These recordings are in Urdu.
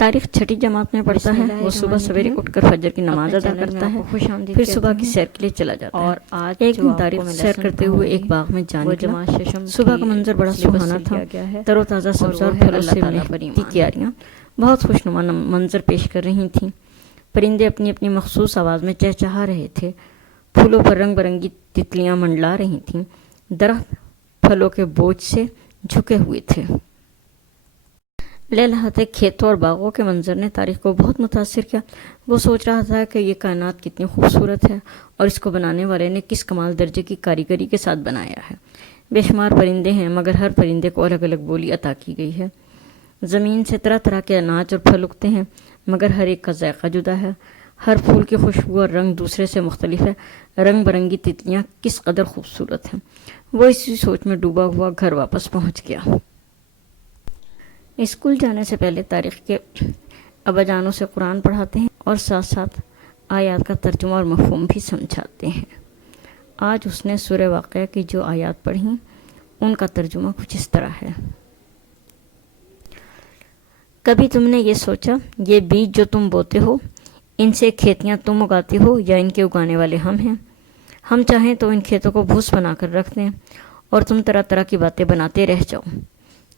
طارق چھٹی جماعت میں پڑھتا ہے. وہ صبح سویرے اٹھ کر فجر کی نماز ادا کرتا ہے, پھر صبح کی سیر کے لیے چلا جاتا ہے. اور ایک دن طارق سیر کرتے ہوئے ایک باغ میں جا نکلا. صبح کا منظر بڑا سہانا تھا, تر و تازہ سبزہ اور پھلوں سے مہکتی کیاریاں بہت خوشنما منظر پیش کر رہی تھیں. پرندے اپنی اپنی مخصوص آواز میں چہچہا رہے تھے. پھولوں پر رنگ برنگی تتلیاں منڈلا رہی تھیں. درخت پھلوں کے بوجھ سے جھکے ہوئے تھے. لہلہاتے کھیتوں اور باغوں کے منظر نے طارق کو بہت متاثر کیا. وہ سوچ رہا تھا کہ یہ کائنات کتنی خوبصورت ہے اور اس کو بنانے والے نے کس کمال درجے کی کاریگری کے ساتھ بنایا ہے. بے شمار پرندے ہیں مگر ہر پرندے کو الگ الگ بولی عطا کی گئی ہے. زمین سے طرح طرح کے اناج اور پھل اگتے ہیں مگر ہر ایک کا ذائقہ جدا ہے. ہر پھول کی خوشبو اور رنگ دوسرے سے مختلف ہے. رنگ برنگی تتلیاں کس قدر خوبصورت ہیں. وہ اسی سوچ میں ڈوبا ہوا گھر واپس پہنچ گیا. اسکول جانے سے پہلے طارق کے ابا جانوں سے قرآن پڑھاتے ہیں اور ساتھ ساتھ آیات کا ترجمہ اور مفہوم بھی سمجھاتے ہیں. آج اس نے سورہ واقعہ کی جو آیات پڑھیں ان کا ترجمہ کچھ اس طرح ہے. کبھی تم نے یہ سوچا یہ بیج جو تم بوتے ہو ان سے کھیتیاں تم اگاتی ہو یا ان کے اگانے والے ہم ہیں؟ ہم چاہیں تو ان کھیتوں کو بھوس بنا کر رکھ دیں اور تم طرح طرح کی باتیں بناتے رہ جاؤ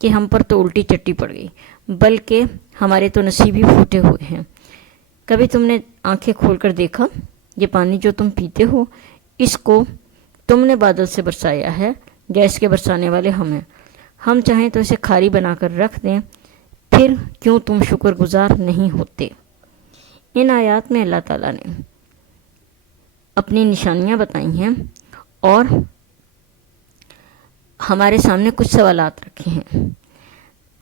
کہ ہم پر تو الٹی چٹی پڑ گئی, بلکہ ہمارے تو نصیب ہی پھوٹے ہوئے ہیں. کبھی تم نے آنکھیں کھول کر دیکھا یہ پانی جو تم پیتے ہو اس کو تم نے بادل سے برسایا ہے یا اس کے برسانے والے ہم ہیں؟ ہم چاہیں تو اسے کھاری بنا کر رکھ دیں, پھر کیوں تم شکر گزار نہیں ہوتے؟ ان آیات میں اللہ تعالیٰ نے اپنی نشانیاں بتائی ہیں اور ہمارے سامنے کچھ سوالات رکھے ہیں.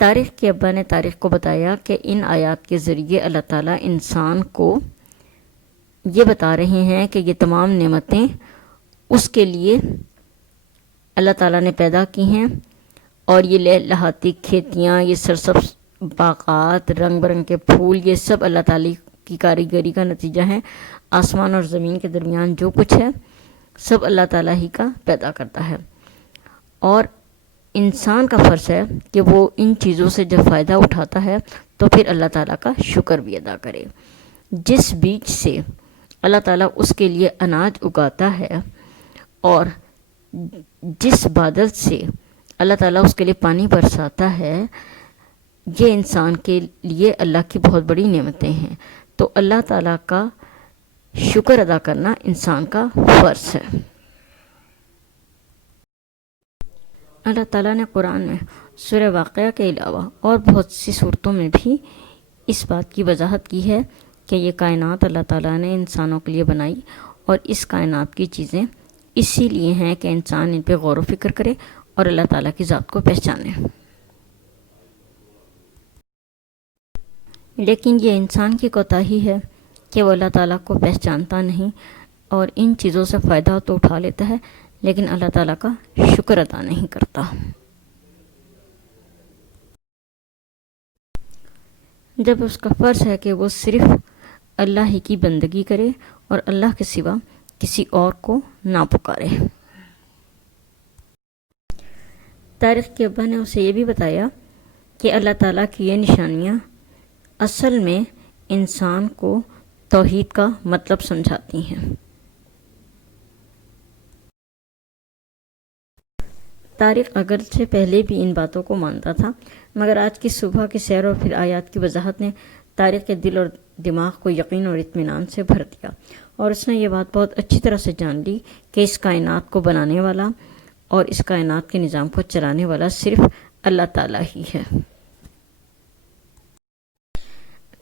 طارق کے ابا نے طارق کو بتایا کہ ان آیات کے ذریعے اللہ تعالیٰ انسان کو یہ بتا رہے ہیں کہ یہ تمام نعمتیں اس کے لیے اللہ تعالیٰ نے پیدا کی ہیں اور یہ لہلاتی کھیتیاں, یہ سرسبز باغات, رنگ برنگ کے پھول, یہ سب اللہ تعالیٰ کی کاریگری کا نتیجہ ہے. آسمان اور زمین کے درمیان جو کچھ ہے سب اللہ تعالیٰ ہی کا پیدا کرتا ہے اور انسان کا فرض ہے کہ وہ ان چیزوں سے جب فائدہ اٹھاتا ہے تو پھر اللہ تعالیٰ کا شکر بھی ادا کرے. جس بیج سے اللہ تعالیٰ اس کے لیے اناج اگاتا ہے اور جس بادل سے اللہ تعالیٰ اس کے لیے پانی برساتا ہے, یہ انسان کے لیے اللہ کی بہت بڑی نعمتیں ہیں. تو اللہ تعالیٰ کا شکر ادا کرنا انسان کا فرض ہے. اللہ تعالیٰ نے قرآن میں سورہ واقعہ کے علاوہ اور بہت سی صورتوں میں بھی اس بات کی وضاحت کی ہے کہ یہ کائنات اللہ تعالیٰ نے انسانوں کے لیے بنائی اور اس کائنات کی چیزیں اسی لیے ہیں کہ انسان ان پہ غور و فکر کرے اور اللہ تعالیٰ کی ذات کو پہچانے. لیکن یہ انسان کی کوتاہی ہے کہ وہ اللہ تعالیٰ کو پہچانتا نہیں اور ان چیزوں سے فائدہ تو اٹھا لیتا ہے لیکن اللہ تعالیٰ کا شکر ادا نہیں کرتا. جب اس کا فرض ہے کہ وہ صرف اللہ ہی کی بندگی کرے اور اللہ کے سوا کسی اور کو نہ پکارے. طارق کے ابا نے اسے یہ بھی بتایا کہ اللہ تعالیٰ کی یہ نشانیاں اصل میں انسان کو توحید کا مطلب سمجھاتی ہیں. طارق اگرچہ پہلے بھی ان باتوں کو مانتا تھا مگر آج کی صبح کی سیر اور پھر آیات کی وضاحت نے طارق کے دل اور دماغ کو یقین اور اطمینان سے بھر دیا اور اس نے یہ بات بہت اچھی طرح سے جان لی کہ اس کائنات کو بنانے والا اور اس کائنات کے نظام کو چلانے والا صرف اللہ تعالیٰ ہی ہے.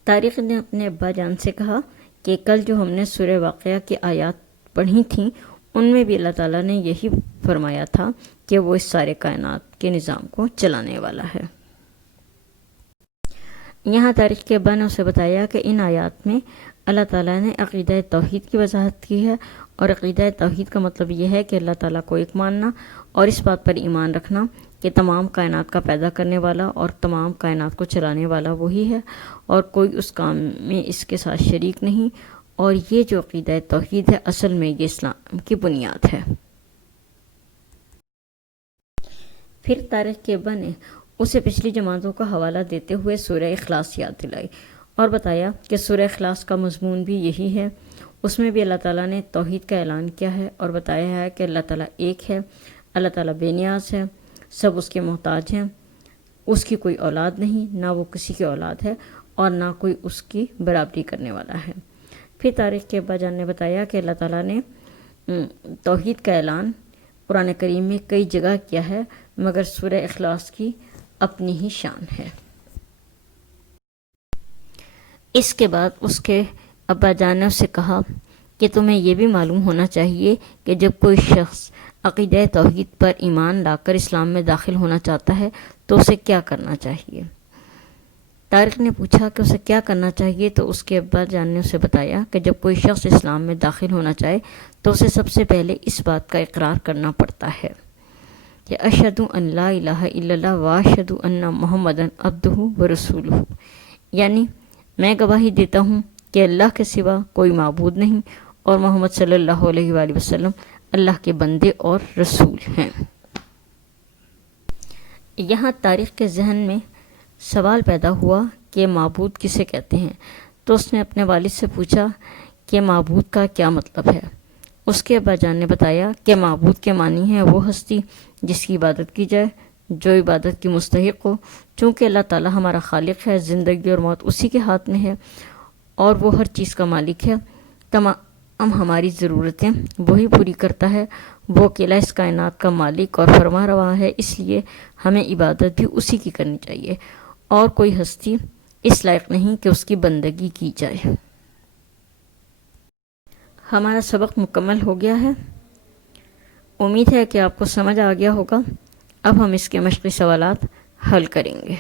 طارق نے اپنے ابا جان سے کہا کہ کل جو ہم نے سورہ واقعہ کی آیات پڑھی تھیں ان میں بھی اللہ تعالیٰ نے یہی فرمایا تھا کہ وہ اس سارے کائنات کے نظام کو چلانے والا ہے. یہاں طارق کے ابا نے اسے بتایا کہ ان آیات میں اللہ تعالیٰ نے عقیدہ توحید کی وضاحت کی ہے اور عقیدہ توحید کا مطلب یہ ہے کہ اللہ تعالیٰ کو ایک ماننا اور اس بات پر ایمان رکھنا کہ تمام کائنات کا پیدا کرنے والا اور تمام کائنات کو چلانے والا وہی ہے اور کوئی اس کام میں اس کے ساتھ شریک نہیں. اور یہ جو عقیدہ توحید ہے اصل میں یہ اسلام کی بنیاد ہے. پھر طارق کے ابا نے اسے پچھلی جماعتوں کا حوالہ دیتے ہوئے سورہ اخلاص یاد دلائی اور بتایا کہ سورہ اخلاص کا مضمون بھی یہی ہے۔ اس میں بھی اللہ تعالیٰ نے توحید کا اعلان کیا ہے اور بتایا ہے کہ اللہ تعالیٰ ایک ہے، اللہ تعالیٰ بے نیاز ہے، سب اس کے محتاج ہیں، اس کی کوئی اولاد نہیں، نہ وہ کسی کی اولاد ہے اور نہ کوئی اس کی برابری کرنے والا ہے۔ پھر طارق کے ابا جان نے بتایا کہ اللہ تعالیٰ نے توحید کا اعلان قرآن کریم میں کئی جگہ کیا ہے، مگر سورہ اخلاص کی اپنی ہی شان ہے۔ اس کے بعد اس کے ابا جان نے اسے کہا کہ تمہیں یہ بھی معلوم ہونا چاہیے کہ جب کوئی شخص عقیدہ توحید پر ایمان لا کر اسلام میں داخل ہونا چاہتا ہے تو اسے کیا کرنا چاہیے۔ طارق نے پوچھا کہ اسے کیا کرنا چاہیے، تو اس کے ابا جان نے اسے بتایا کہ جب کوئی شخص اسلام میں داخل ہونا چاہے تو اسے سب سے پہلے اس بات کا اقرار کرنا پڑتا ہے کہ اشہد ان لا الہ الا اللہ و اشہد ان محمدً عبدہ و رسولہ، یعنی میں گواہی دیتا ہوں کہ اللہ کے سوا کوئی معبود نہیں اور محمد صلی اللہ علیہ وآلہ وسلم اللہ کے بندے اور رسول ہیں۔ یہاں طارق کے ذہن میں سوال پیدا ہوا کہ معبود کسے کہتے ہیں، تو اس نے اپنے والد سے پوچھا کہ معبود کا کیا مطلب ہے۔ اس کے ابا جان نے بتایا کہ معبود کے معنی ہے وہ ہستی جس کی عبادت کی جائے، جو عبادت کی مستحق ہو۔ چونکہ اللہ تعالیٰ ہمارا خالق ہے، زندگی اور موت اسی کے ہاتھ میں ہے اور وہ ہر چیز کا مالک ہے، تمام ہماری ضرورتیں وہی پوری کرتا ہے، وہ اکیلا اس کائنات کا مالک اور فرما روا ہے، اس لیے ہمیں عبادت بھی اسی کی کرنی چاہیے اور کوئی ہستی اس لائق نہیں کہ اس کی بندگی کی جائے۔ ہمارا سبق مکمل ہو گیا ہے، امید ہے کہ آپ کو سمجھ آ گیا ہوگا۔ اب ہم اس کے مشقی سوالات حل کریں گے۔